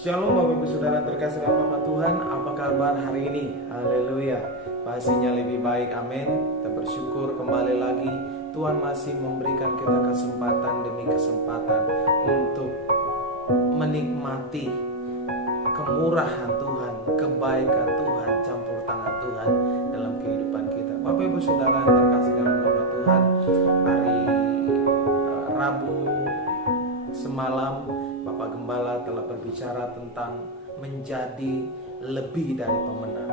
Shalom Bapak Ibu Saudara terkasih dalam nama Tuhan. Apa kabar hari ini? Haleluya. Pastinya lebih baik, amin. Kita bersyukur kembali lagi Tuhan masih memberikan kita kesempatan demi kesempatan untuk menikmati kemurahan Tuhan, kebaikan Tuhan, campur tangan Tuhan dalam kehidupan kita. Bapak Ibu Saudara yang terkasih dalam nama Tuhan, hari Rabu semalam Bapak Gembala telah berbicara tentang menjadi lebih dari pemenang.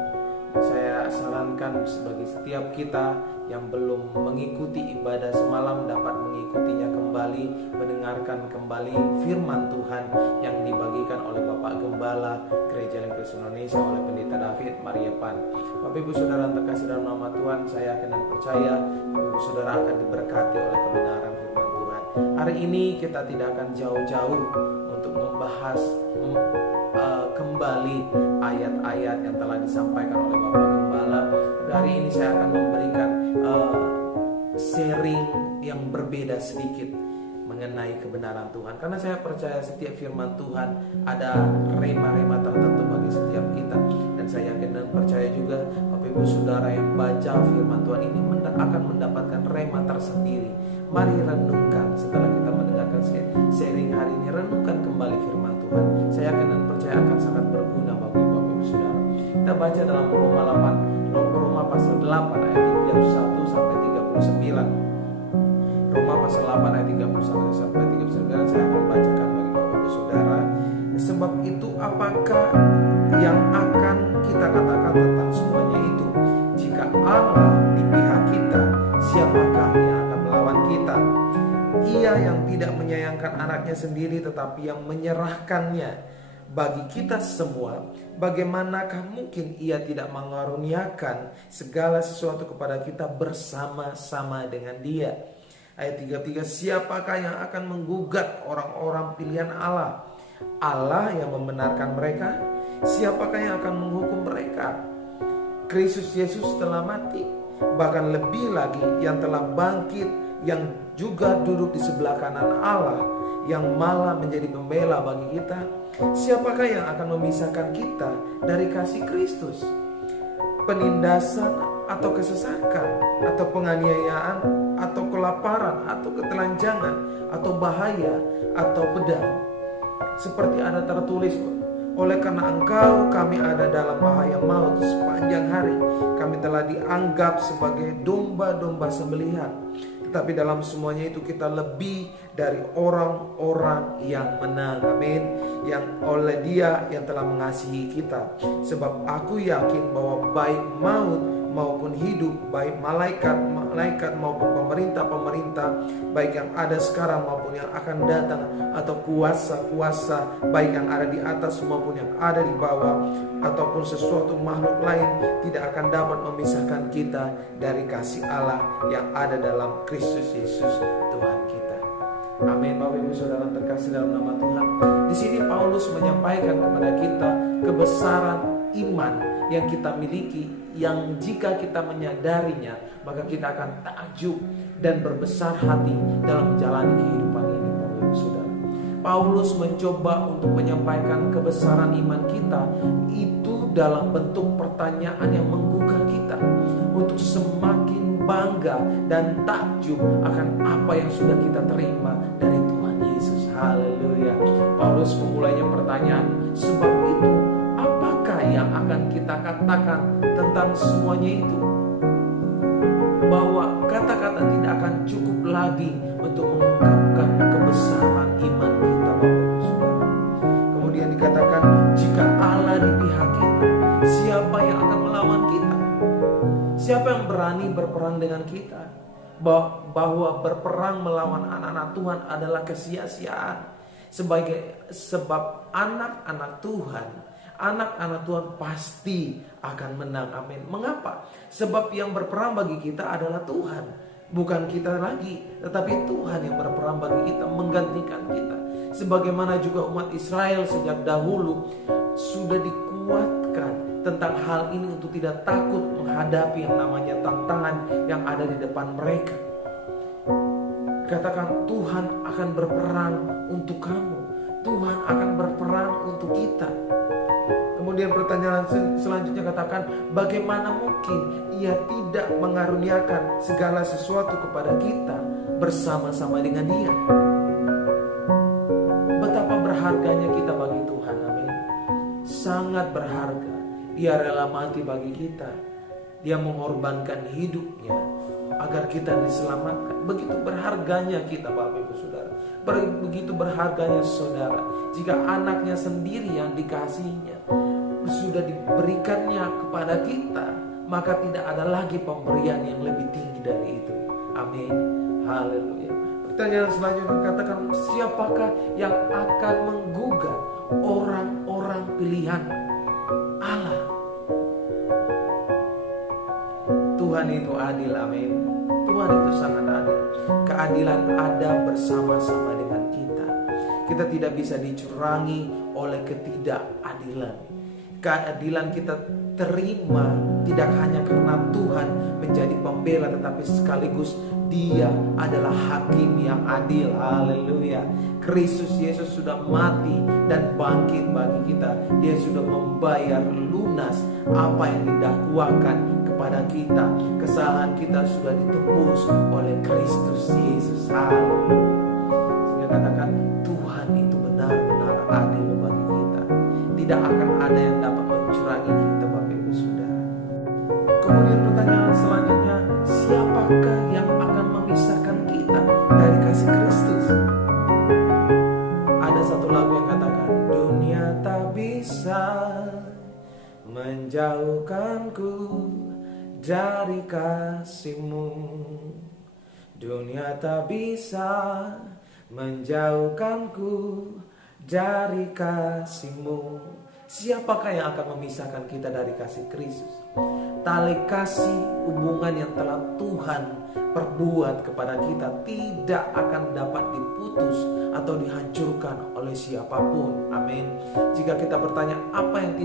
Saya sarankan sebagai setiap kita yang belum mengikuti ibadah semalam dapat mengikutinya kembali, mendengarkan kembali firman Tuhan yang dibagikan oleh Bapak Gembala Gereja Lingkar Indonesia oleh Pendeta David Mariepan. Bapak Ibu Saudara terkasih dalam nama Tuhan, saya yakin dan percaya Bapak Ibu Saudara akan diberkati oleh kebenaran firman Tuhan. Hari ini kita tidak akan jauh-jauh untuk membahas kembali ayat-ayat yang telah disampaikan oleh Bapak Gembala. Hari ini saya akan memberikan sharing yang berbeda sedikit mengenai kebenaran Tuhan, karena saya percaya setiap firman Tuhan ada rema-rema tertentu bagi setiap kita, dan saya yakin dan percaya juga Bapak Ibu Saudara yang baca firman Tuhan ini akan mendapatkan rema tersendiri. Mari renungkan setelah kita mendengarkan sharing hari ini, renungkan kembali firman Tuhan. Saya yakin dan percaya akan sangat berguna bagi Bapak Ibu Saudara. Kita baca dalam Roma pasal 8 ayat 31 sampai 39. Roma pasal 8 ayat 31 sampai 39 saya akan bacakan bagi Bapak Ibu Saudara. Sebab itu apakah yang akan kita katakan tentang semuanya itu? Jika Allah di pihak kita, siapakah yang akan melawan kita? Ia yang tidak menyayangkan anaknya sendiri tetapi yang menyerahkannya bagi kita semua, bagaimanakah mungkin ia tidak mengaruniakan segala sesuatu kepada kita bersama-sama dengan dia? Ayat 33, siapakah yang akan menggugat orang-orang pilihan Allah? Allah yang membenarkan mereka. Siapakah yang akan menghukum mereka? Kristus Yesus telah mati, bahkan lebih lagi yang telah bangkit, yang juga duduk di sebelah kanan Allah, yang malah menjadi pembela bagi kita. Siapakah yang akan memisahkan kita dari kasih Kristus? Penindasan atau kesesakan, atau penganiayaan, atau kelaparan, atau ketelanjangan, atau bahaya, atau pedang. Seperti ada tertulis, oleh karena engkau kami ada dalam bahaya maut sepanjang hari. Kami telah dianggap sebagai domba-domba sembelihan. Tetapi dalam semuanya itu kita lebih dari orang-orang yang menang. Amin. Yang oleh Dia yang telah mengasihi kita. Sebab aku yakin bahwa baik maut maupun hidup, baik malaikat maupun pemerintah, baik yang ada sekarang maupun yang akan datang, atau kuasa-kuasa, baik yang ada di atas maupun yang ada di bawah, ataupun sesuatu makhluk lain, tidak akan dapat memisahkan kita dari kasih Allah yang ada dalam Kristus Yesus Tuhan kita. Amin. Bapak Ibu Saudara terkasih dalam nama Tuhan, di sini Paulus menyampaikan kepada kita kebesaran iman yang kita miliki, yang jika kita menyadarinya maka kita akan takjub dan berbesar hati dalam menjalani kehidupan ini. Bapak Ibu Saudara, Paulus mencoba untuk menyampaikan kebesaran iman kita itu dalam bentuk pertanyaan yang menggugah kita untuk semakin bangga dan takjub akan apa yang sudah kita terima dari Tuhan Yesus. Haleluya. Paulus memulainya pertanyaan, sebab itu apakah yang akan kita katakan tentang semuanya itu? Bahwa kata-kata tidak akan cukup lagi untuk mengungkapkan kebesaran iman kita, Bapak Ibu Saudara. Kemudian dikatakan, jika Allah di pihak kita, siapa yang akan melawan kita? Siapa yang berani berperang dengan kita? Bahwa berperang melawan anak-anak Tuhan adalah kesia-siaan. Sebab anak-anak Tuhan pasti akan menang. Amin. Mengapa? Sebab yang berperang bagi kita adalah Tuhan, bukan kita lagi, tetapi Tuhan yang berperang bagi kita, menggantikan kita. Sebagaimana juga umat Israel sejak dahulu sudah dikuatkan tentang hal ini untuk tidak takut menghadapi yang namanya tantangan yang ada di depan mereka. Katakan, Tuhan akan berperang untuk kamu. Tuhan akan berperang untuk kita. Kemudian pertanyaan selanjutnya katakan, bagaimana mungkin Ia tidak mengaruniakan segala sesuatu kepada kita bersama-sama dengan Dia? Betapa berharganya kita bagi Tuhan, amin. Sangat berharga. Dia rela mati bagi kita. Dia mengorbankan hidupnya agar kita diselamatkan. Begitu berharganya kita, Bapak Ibu Saudara. Begitu berharganya saudara, jika anaknya sendiri yang dikasihinya sudah diberikannya kepada kita, maka tidak ada lagi pemberian yang lebih tinggi dari itu. Amin. Haleluya. Pertanyaan selanjutnya katakan, siapakah yang akan menggugah orang-orang pilihan Allah? Tuhan itu adil, amin. Tuhan itu sangat adil. Keadilan ada bersama-sama dengan kita. Kita tidak bisa dicurangi oleh ketidakadilan. Keadilan kita terima tidak hanya karena Tuhan menjadi pembela, tetapi sekaligus Dia adalah hakim yang adil. Haleluya. Kristus Yesus sudah mati dan bangkit bagi kita. Dia sudah membayar lunas apa yang didakwakan kepada kita. Kesalahan kita sudah ditebus oleh Kristus Yesus. Haleluya. Sehingga katakan, Tuhan itu benar-benar adil bagi kita. Tidak akan ada yang dapat mencurangi kita, Bapak Ibu Saudara. Kemudian pertanyaan selanjutnya, siapakah yang akan memisahkan kita dari kasih Kristus? Ada satu lagu yang katakan, dunia tak bisa menjauhkanku dari kasih-Mu. Dunia tak bisa menjauhkanku dari kasih-Mu. Siapakah yang akan memisahkan kita dari kasih Kristus? Tali kasih, hubungan yang telah Tuhan perbuat kepada kita tidak akan dapat diputus atau dihancurkan oleh siapapun. Amin. Jika kita bertanya apa yang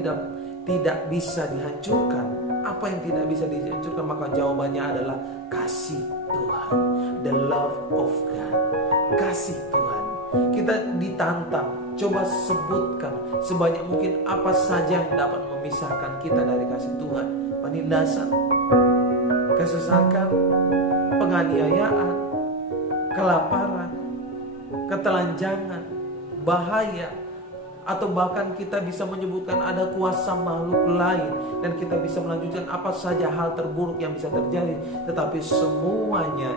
tidak bisa dihancurkan, apa yang tidak bisa dihancurkan, maka jawabannya adalah kasih Tuhan. The love of God. Kasih Tuhan. Kita ditantang, coba sebutkan sebanyak mungkin apa saja yang dapat memisahkan kita dari kasih Tuhan. Penindasan, kesesakan, penganiayaan, kelaparan, ketelanjangan, bahaya, atau bahkan kita bisa menyebutkan ada kuasa makhluk lain, dan kita bisa melanjutkan apa saja hal terburuk yang bisa terjadi. Tetapi semuanya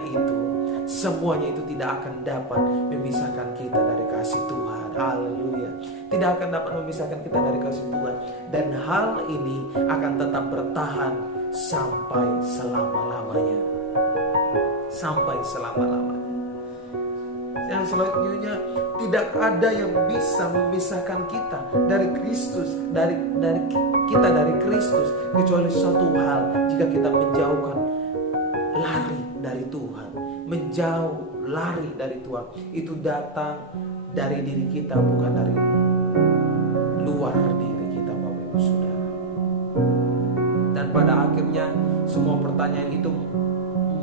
itu tidak akan dapat memisahkan kita dari kasih Tuhan. Haleluya. Tidak akan dapat memisahkan kita dari kasih Tuhan. Dan hal ini akan tetap bertahan sampai selama-lamanya. Sampai selama-lamanya. Yang selanjutnya, tidak ada yang bisa memisahkan kita dari Kristus, dari kita dari Kristus, kecuali satu hal. Jika kita menjauhkan, lari dari Tuhan, menjauh, lari dari Tuhan, itu datang dari diri kita, bukan dari luar diri kita, Bapak Ibu Saudara. Dan pada akhirnya semua pertanyaan itu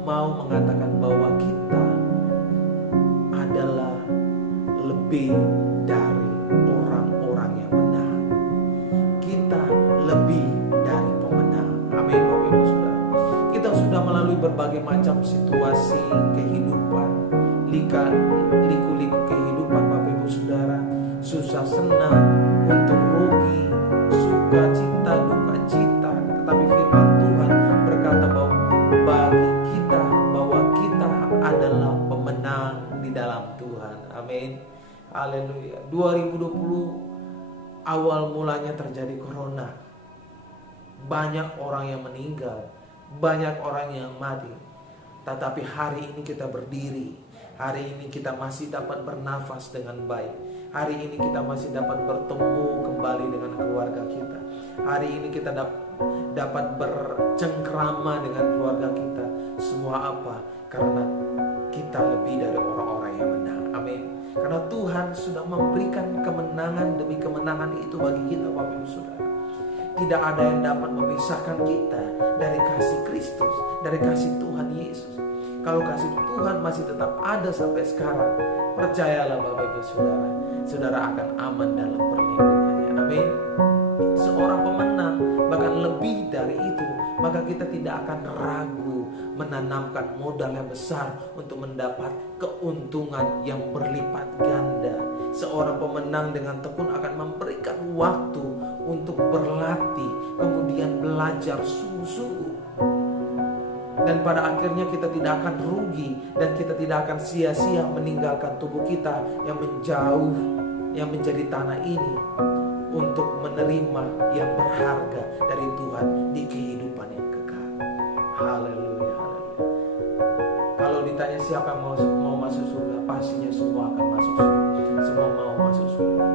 mau mengatakan bahwa kita adalah lebih dari orang-orang yang menang. Kita lebih dari pemenang. Amin, Bapak Ibu Saudara. Kita sudah melalui berbagai macam situasi kehidupan, liku-liku kehidupan, Bapak Ibu Saudara. Susah senang, untung rugi, suka cita, duka cita. Tetapi firman Tuhan berkata bahwa bagi kita, bahwa kita adalah pemenang di dalam Tuhan. Amin. Haleluya. 2020 awal mulanya terjadi corona. Banyak orang yang meninggal, banyak orang yang mati. Tetapi hari ini kita berdiri. Hari ini kita masih dapat bernafas dengan baik. Hari ini kita masih dapat bertemu kembali dengan keluarga kita. Hari ini kita dapat bercengkrama dengan keluarga kita. Semua apa? Karena kita lebih dari orang-orang yang menang. Amin. Karena Tuhan sudah memberikan kemenangan demi kemenangan itu bagi kita, Bapak Ibu Saudara. Tidak ada yang dapat memisahkan kita dari kasih Kristus, dari kasih Tuhan Yesus. Kalau kasih Tuhan masih tetap ada sampai sekarang, percayalah Bapak Ibu Saudara, saudara akan aman dalam perlindungannya. Amin. Seorang pemenang, bahkan lebih dari itu, maka kita tidak akan ragu menanamkan modal yang besar untuk mendapat keuntungan yang berlipat ganda. Seorang pemenang dengan tekun akan memberikan waktu untuk berlatih, kemudian belajar sungguh-sungguh. Dan pada akhirnya kita tidak akan rugi, dan kita tidak akan sia-sia meninggalkan tubuh kita yang menjauh, yang menjadi tanah ini, untuk menerima yang berharga dari Tuhan di kehidupan yang kekal. Haleluya, haleluya. Kalau ditanya siapa yang mau masuk surga, pastinya semua akan masuk surga. Semua mau masuk surga.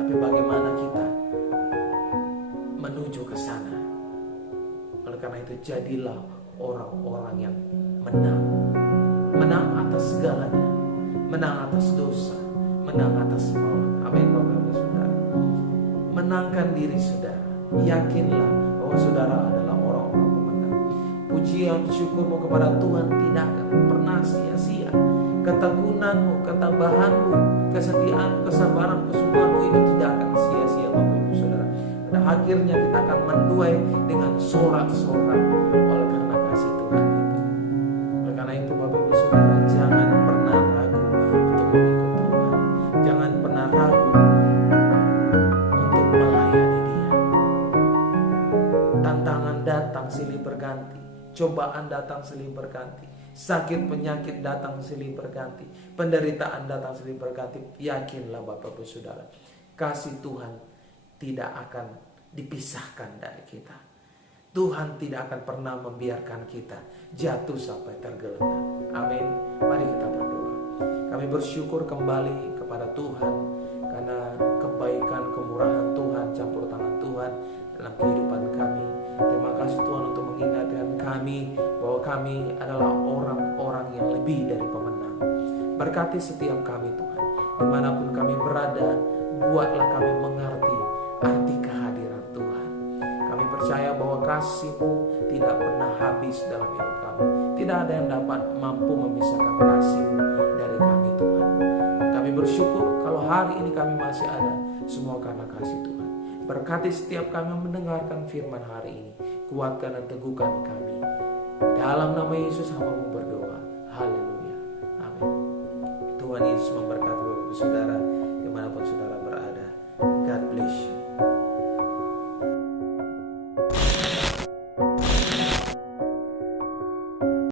Tapi bagaimana kita menuju ke sana? Oleh karena itu, jadilah orang-orang yang menang. Menang atas segalanya. Menang atas dosa. Menang atas maut. Amin Bapak Ibu Saudara. Menangkan diri saudara. Yakinlah bahwa saudara adalah orang-orang pemenang. Pujian syukurmu kepada Tuhan tidak akan pernah sia-sia. Ketekunanmu, ketabahanmu, kesetiaanmu, kesabaran, kesungguhanmu itu tidak akan sia-sia Bapak Ibu Saudara. Pada akhirnya kita akan menuai dengan sorak-sorak oleh karena kasih Tuhan itu. Oleh karena itu Bapak Ibu Saudara, jangan pernah ragu untuk mengikut Tuhan. Jangan pernah ragu untuk melayani Dia. Tantangan datang silih berganti, cobaan datang silih berganti, sakit penyakit datang silih berganti, penderitaan datang silih berganti. Yakinlah Bapak Ibu Saudara, kasih Tuhan tidak akan dipisahkan dari kita. Tuhan tidak akan pernah membiarkan kita jatuh sampai tergeletak. Amin. Mari kita berdoa. Kami bersyukur kembali kepada Tuhan karena kebaikan, kemurahan Tuhan, campur tangan Tuhan dalam kehidupan kami. Terima kasih Tuhan untuk mengingatkan kami bahwa kami adalah orang-orang yang lebih dari pemenang. Berkati setiap kami Tuhan, dimanapun kami berada, buatlah kami mengerti arti kehadiran Tuhan. Kami percaya bahwa kasih-Mu tidak pernah habis dalam hidup kami. Tidak ada yang dapat mampu memisahkan kasih-Mu dari kami Tuhan. Kami bersyukur kalau hari ini kami masih ada, semua karena kasih Tuhan. Berkati setiap kami yang mendengarkan firman hari ini. Kuatkan dan teguhkan kami. Dalam nama Yesus hamba-Mu berdoa. Haleluya. Amin. Tuhan Yesus memberkati Bapak Saudara dimanapun saudara